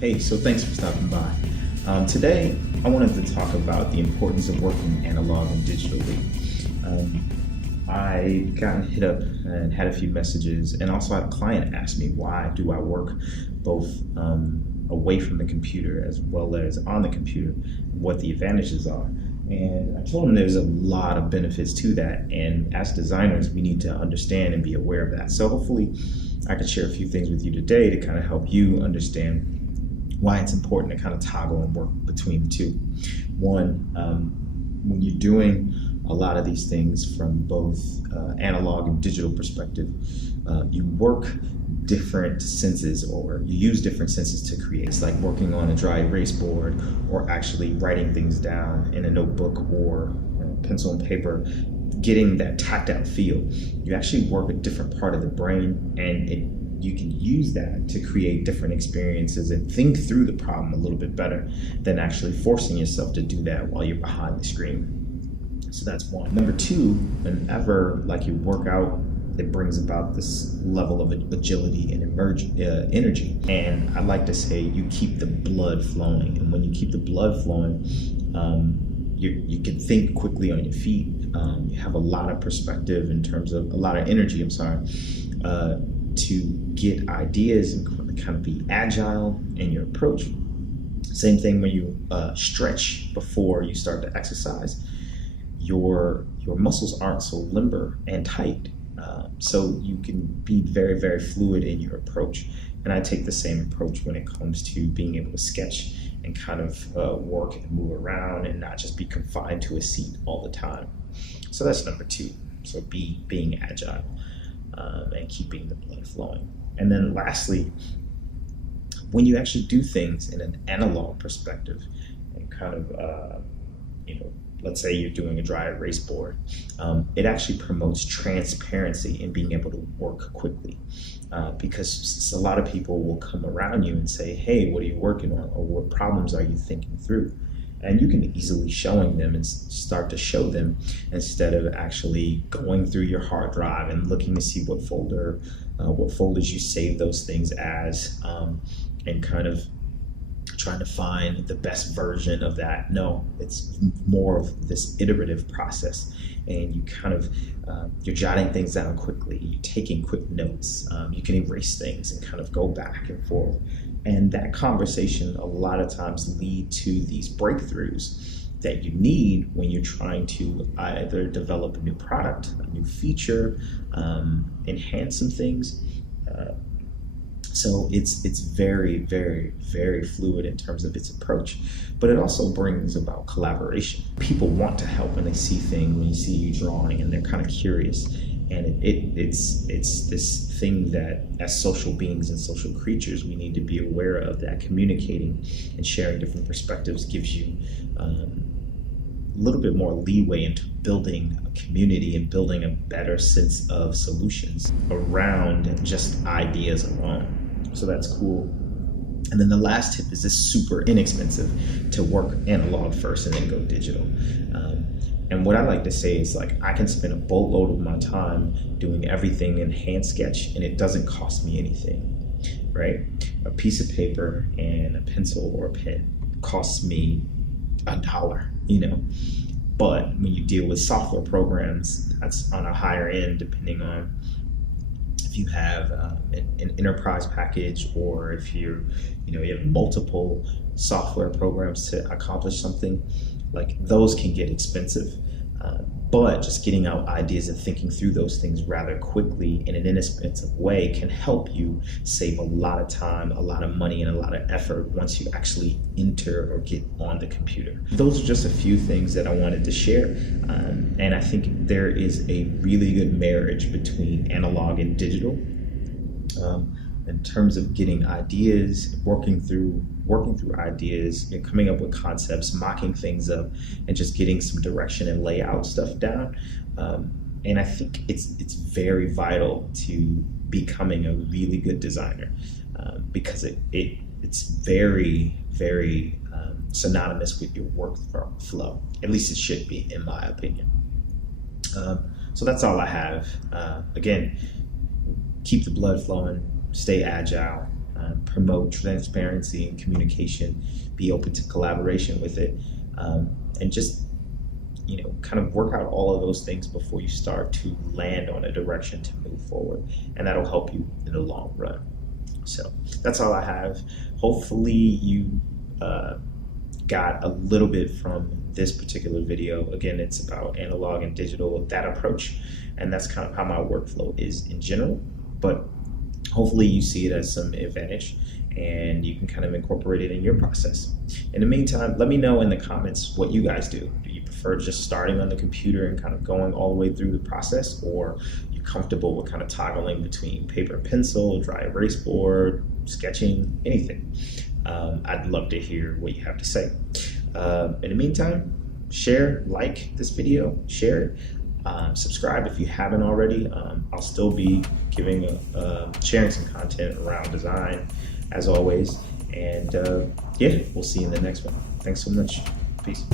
Hey, so thanks for stopping by. Today, I wanted to talk about the importance of working analog and digitally. I gotten hit up and had a few messages, and also had a client ask me, why do I work both away from the computer as well as on the computer, what the advantages are. And I told him there's a lot of benefits to that, and as designers, we need to understand and be aware of that. So hopefully I can share a few things with you today to kind of help you understand why it's important to kind of toggle and work between the two. One, when you're doing a lot of these things from both analog and digital perspective, you work different senses, or you use different senses to create. It's like working on a dry erase board, or actually writing things down in a notebook or pencil and paper, getting that tactile feel. You actually work a different part of the brain, and you can use that to create different experiences and think through the problem a little bit better than actually forcing yourself to do that while you're behind the screen. So that's one. Number two, whenever you work out, it brings about this level of agility and energy. And I like to say you keep the blood flowing. And when you keep the blood flowing, you can think quickly on your feet. You have a lot of perspective in terms of a lot of energy, to get ideas and kind of be agile in your approach. Same thing when you stretch before you start to exercise. Your muscles aren't so limber and tight. So you can be very, very fluid in your approach. And I take the same approach when it comes to being able to sketch and kind of work and move around and not just be confined to a seat all the time. So that's number two. So being agile and keeping the blood flowing. And then lastly, when you actually do things in an analog perspective and kind of, let's say you're doing a dry erase board, it actually promotes transparency and being able to work quickly, because a lot of people will come around you and say, hey, what are you working on? Or what problems are you thinking through? And you can easily showing them and start to show them, instead of actually going through your hard drive and looking to see what folders you save those things as, and kind of trying to find the best version of that. No, it's more of this iterative process, and you kind of you're jotting things down quickly, you're taking quick notes, you can erase things and kind of go back and forth, and that conversation a lot of times lead to these breakthroughs that you need when you're trying to either develop a new product, a new feature, enhance some things. So it's very, very, very fluid in terms of its approach, but it also brings about collaboration. People want to help when they see things, when you see you drawing, and they're kind of curious. And it's this thing that as social beings and social creatures, we need to be aware of, that communicating and sharing different perspectives gives you a little bit more leeway into building a community and building a better sense of solutions around just ideas alone. So that's cool. And then the last tip is this: super inexpensive to work analog first and then go digital. And what I like to say is, I can spend a boatload of my time doing everything in hand sketch, and it doesn't cost me anything, right? A piece of paper and a pencil or a pen costs me $1, But when you deal with software programs, that's on a higher end, depending on if you have an enterprise package, or if you have multiple software programs to accomplish something. Those can get expensive, but just getting out ideas and thinking through those things rather quickly in an inexpensive way can help you save a lot of time, a lot of money, and a lot of effort once you actually enter or get on the computer. Those are just a few things that I wanted to share, and I think there is a really good marriage between analog and digital. In terms of getting ideas, working through ideas, coming up with concepts, mocking things up, and just getting some direction and layout stuff down. And I think it's very vital to becoming a really good designer, because it's very, very synonymous with your workflow. At least it should be, in my opinion. So that's all I have. Again, keep the blood flowing, stay agile, promote transparency and communication, be open to collaboration with it, and just kind of work out all of those things before you start to land on a direction to move forward, and that'll help you in the long run. So that's all I have. Hopefully you got a little bit from this particular video. Again, it's about analog and digital, that approach, and that's kind of how my workflow is in general, but hopefully you see it as some advantage and you can kind of incorporate it in your process. In the meantime, let me know in the comments what you guys do. Do you prefer just starting on the computer and kind of going all the way through the process, or you're comfortable with kind of toggling between paper and pencil, dry erase board, sketching, anything? I'd love to hear what you have to say. In the meantime, share, like this video, share it. Subscribe if you haven't already. I'll still be sharing some content around design as always, and yeah, we'll see you in the next one. Thanks so much. Peace.